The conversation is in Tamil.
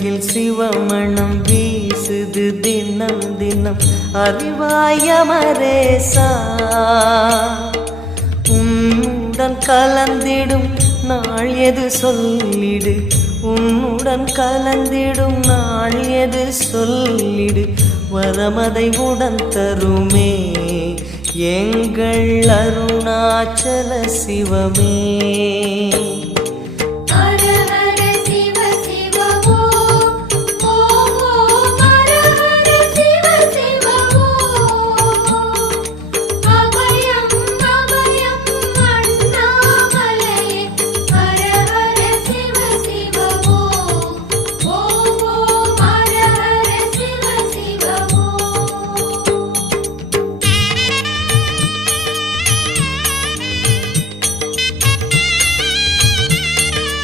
நெற்றியில் சிவமணம் வீசுது தினம் தினம் அறிவாய மரேசா. உன்னுடன் கலந்திடும் நாள் எது சொல்லிடு, உன்னுடன் கலந்திடும் நாள் எது சொல்லிடு. வரமதை உடன் தருமே எங்கள் அருணாச்சல சிவமே.